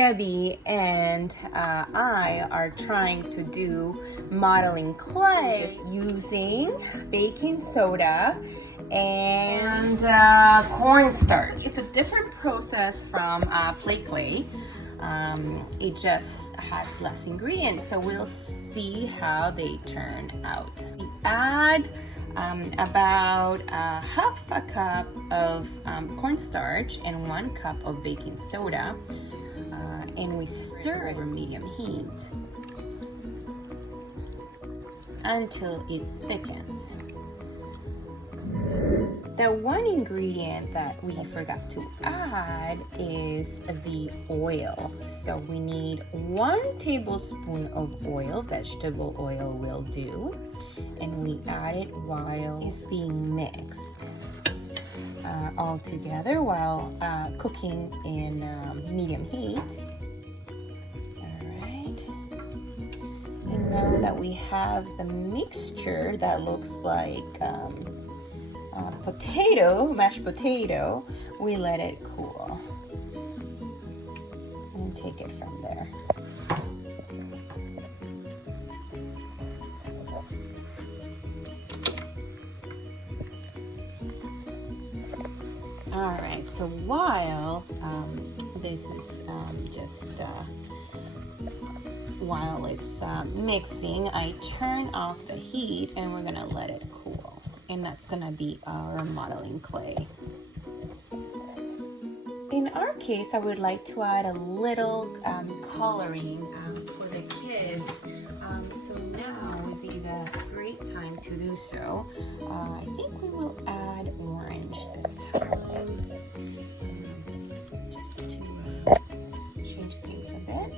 Stevie and I are trying to do modeling clay just using baking soda and cornstarch. It's a different process from plate clay. It just has less ingredients, so we'll see how they turn out. We add about half a cup of cornstarch and 1 cup of baking soda, and we stir over medium heat until it thickens. The one ingredient that we forgot to add is the oil. So we need 1 tablespoon of oil, vegetable oil will do, and we add it while it's being mixed all together while cooking in medium heat. All right. And now that we have the mixture that looks like mashed potato, we let it cool and take it from there. All right, so while this is while it's mixing, I turn off the heat and we're gonna let it cool. And that's gonna be our modeling clay. In our case, I would like to add a little coloring for the kids. So now would be the great time to do so. I think we will add orange this time, just to change things a bit.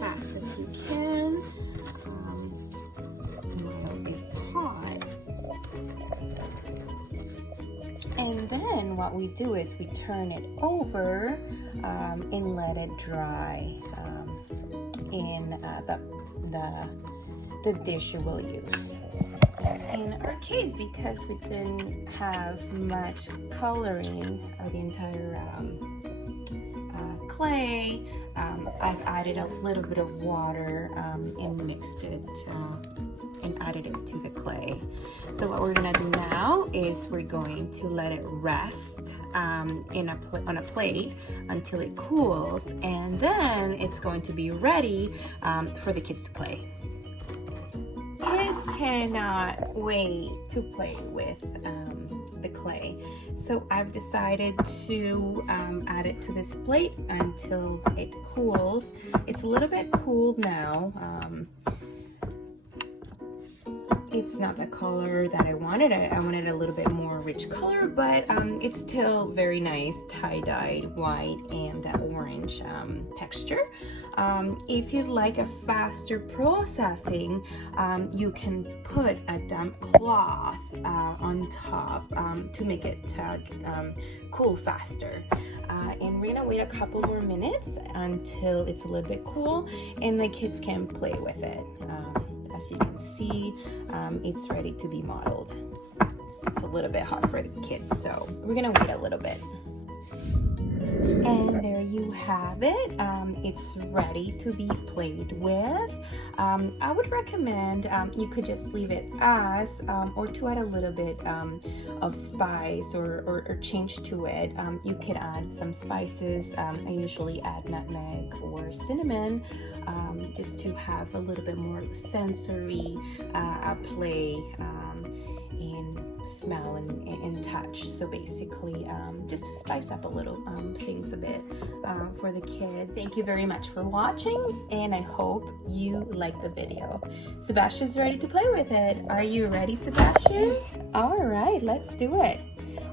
Fast as you can. It's hot. And then what we do is we turn it over and let it dry in the dish you will use. In our case, because we didn't have much coloring of the entire clay, I've added a little bit of water and mixed it and added it to the clay. So what we're gonna do now is we're going to let it rest on a plate until it cools, and then it's going to be ready for the kids to play. Kids cannot wait to play with the clay. So I've decided to add it to this plate until it cools. It's a little bit cool now. It's not the color that I wanted. I wanted a little bit more rich color, but it's still very nice tie-dyed white and orange texture. If you'd like a faster processing, you can put a damp cloth on top to make it cool faster. And we're gonna wait a couple more minutes until it's a little bit cool and the kids can play with it. As you can see, it's ready to be modeled. It's a little bit hot for the kids, so we're gonna wait a little bit. And there you have it. It's ready to be played with. I would recommend you could just leave it as, or to add a little bit of spice or change to it. You could add some spices. I usually add nutmeg or cinnamon just to have a little bit more sensory play in smell and touch. So basically just to spice up a little things a bit for the kids. Thank you very much for watching, and I hope you like the video. Sebastian's ready to play with it. Are you ready, Sebastian? All right, let's do it.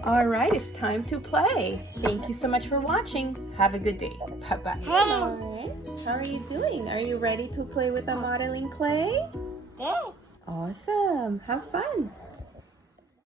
All right, it's time to play. Thank you so much for watching. Have a good day. Bye-bye. All right, how are you doing? Are you ready to play with the modeling clay? Yeah. Awesome. Have fun.